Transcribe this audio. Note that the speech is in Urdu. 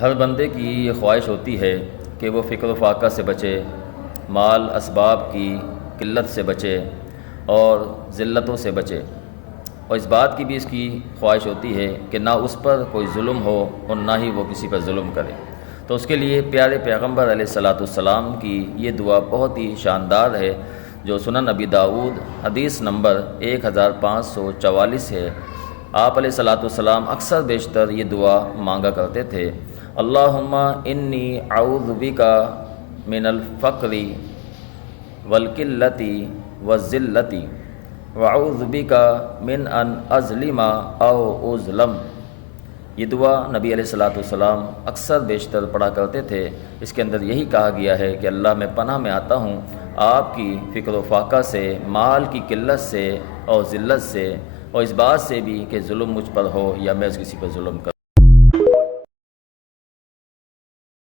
ہر بندے کی یہ خواہش ہوتی ہے کہ وہ فکر و فاقہ سے بچے، مال اسباب کی قلت سے بچے اور ذلتوں سے بچے، اور اس بات کی بھی اس کی خواہش ہوتی ہے کہ نہ اس پر کوئی ظلم ہو اور نہ ہی وہ کسی پر ظلم کرے۔ تو اس کے لیے پیارے پیغمبر علیہ الصلاۃ والسلام کی یہ دعا بہت ہی شاندار ہے، جو سنن ابی داؤد حدیث نمبر 1544 ہے۔ آپ علیہ الصلاۃ والسلام اکثر بیشتر یہ دعا مانگا کرتے تھے، اللہم انی اعوذ بک من الفقر والقلۃ والذلۃ واعوذ بک من ان اظلم او اظلم۔ یہ دعا نبی علیہ الصلاۃ والسلام اکثر بیشتر پڑھا کرتے تھے۔ اس کے اندر یہی کہا گیا ہے کہ اللہ میں پناہ میں آتا ہوں آپ کی فکر و فاقہ سے، مال کی قلت سے اور ذلت سے، اور اس بات سے بھی کہ ظلم مجھ پر ہو یا میں کسی پر ظلم کروں۔